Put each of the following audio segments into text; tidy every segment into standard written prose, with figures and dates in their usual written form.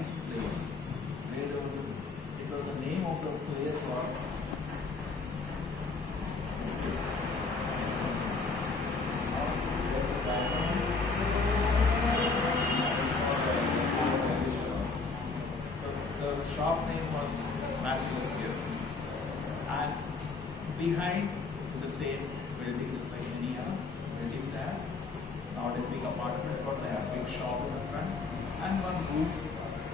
nice place. Where it was the name of the place was the shop name was Matchless Gift. And behind the same building is like any other building there. Now they big apartments, but they have big shop in the front. And one room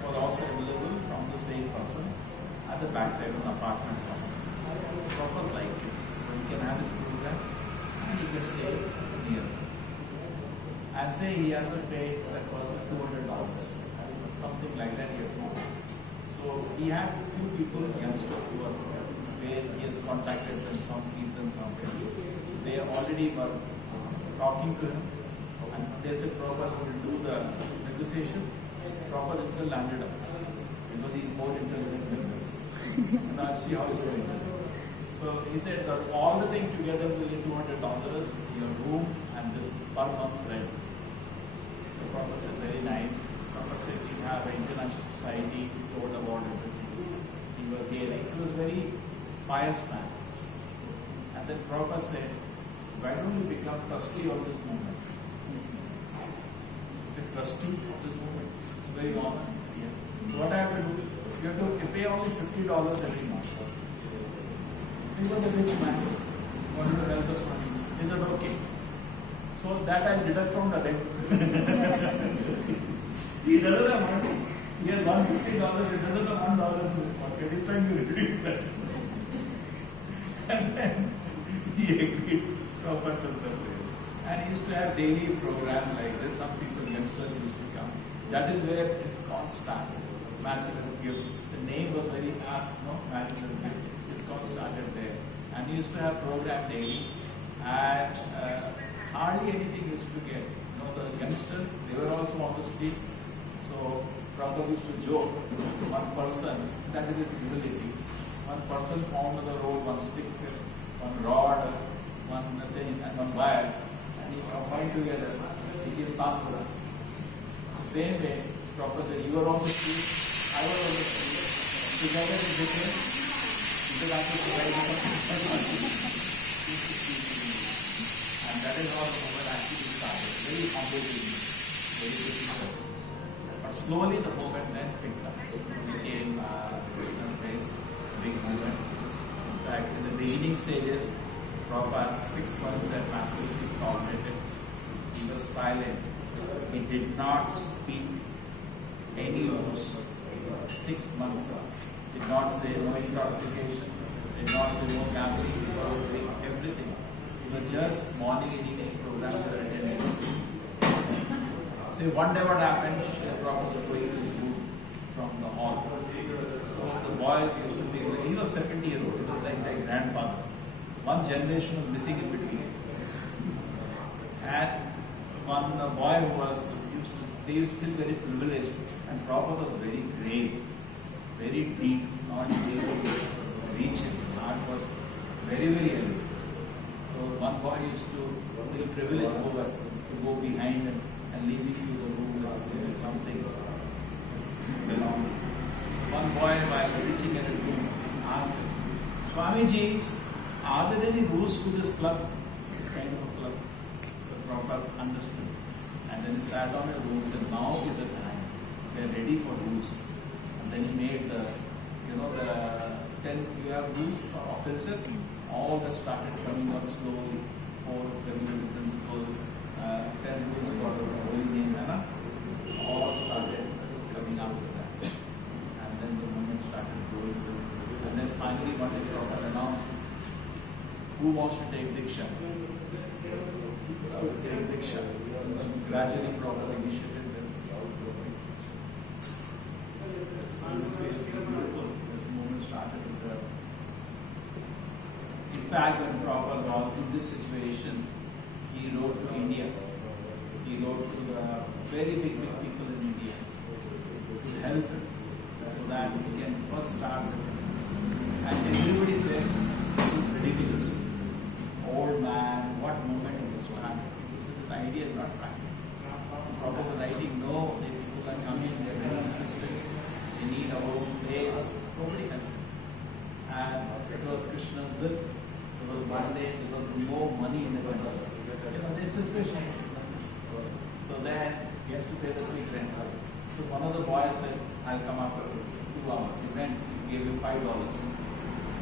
was also available from the same person at the back side of the apartment complex. Proper like it. So he can have his programs and he can stay near. And say he has to pay that person $200, something like that he has to pay. So he had few people, youngsters who were where he has contacted them, some Kirtan, some they already were talking to him and they said Prabhupada will do the negotiation. Prabhupada himself landed up because he is more intelligent than this. And I'll see how he's doing it. So he said that all the things together will be $200, your room and this per month rent. So Prabhupada said very nice. Prabhupada said we have an international society, we told about everything. He was hearing. He was very pious man. And then Prabhupada said, why don't you become trustee of this movement? It's a trustee of this movement. It's very honor. Yeah. So what I have to do, you have to pay only $50 every month. So he was a rich man, wanted to help us money. He said, okay. So that I deduct from the rent. He doesn't have money. He has $150, he doesn't have $1 in his pocket. He's trying to reduce that. And then he agreed to open the place. And he used to have daily program like this. Some people, youngsters used to come. That is where ISKCON started. Matchless Gift. The name was very Matchless Gift. ISKCON started there. And he used to have program daily. And hardly anything used to get. The youngsters, they were also on the street. So Prabhupada used to joke. One person, that is his humility. One person found on the road, one stick, one rod, one thing, and one wire, and he combined together, he gave Tantra. The same way, Prabhupada said, you were on the street, I was on the street, together we became interactive society. And that is how the movement actually started. Very humble, very difficult. But slowly the movement then picked up. It became big movement. In fact, in the beginning stages, Prabhupada 6 months at Matchless Gift coordinated. He was silent. He did not speak any words. 6 months. Did not say no intoxication. Did not say no gambling. Everything. It was just morning and evening program they were attending. So one day what happened? Prabhupada was going to school from the hall. The boys used to feel like he was 70-year-old, he was like their grandfather. One generation was missing in between. And one boy who was they used to feel very privileged, and Prabhupada was very grave, very deep, not able to reach him. The heart was very, very heavy. So one boy used to feel privileged over to go behind him and leave him to the room with something belonging. One boy, while reaching at a room, asked him, Swamiji, are there any rules to this club? This kind of a club. So Prabhupada understood. And then he sat on the rules and now is the time. They are ready for rules. And then he made the 10 you have rules for offenses. All that started coming up slowly. 4 community principles, 10 rules for the holy name, all started coming up with that. And then the movement started growing. And then finally one day Prabhupada announced, who wants to take Diksha? He said, I will take Diksha. And then gradually Prabhupada initiated them. So this way is beautiful. This movement started with the... In fact, when Prabhupada was in this situation, he wrote to India. He wrote to the very big people in India to help him so that he can first start with him. And everybody said, this is ridiculous. Old man, what movement he will start? People said, the idea is not practical. Prabhupada was writing, no, the people are coming, they are very interested. Look, there was one day there was no money in the country. There's situation. So then he has to pay the quick rent. So one of the boys said, I'll come after 2 hours. He went, he gave him $5.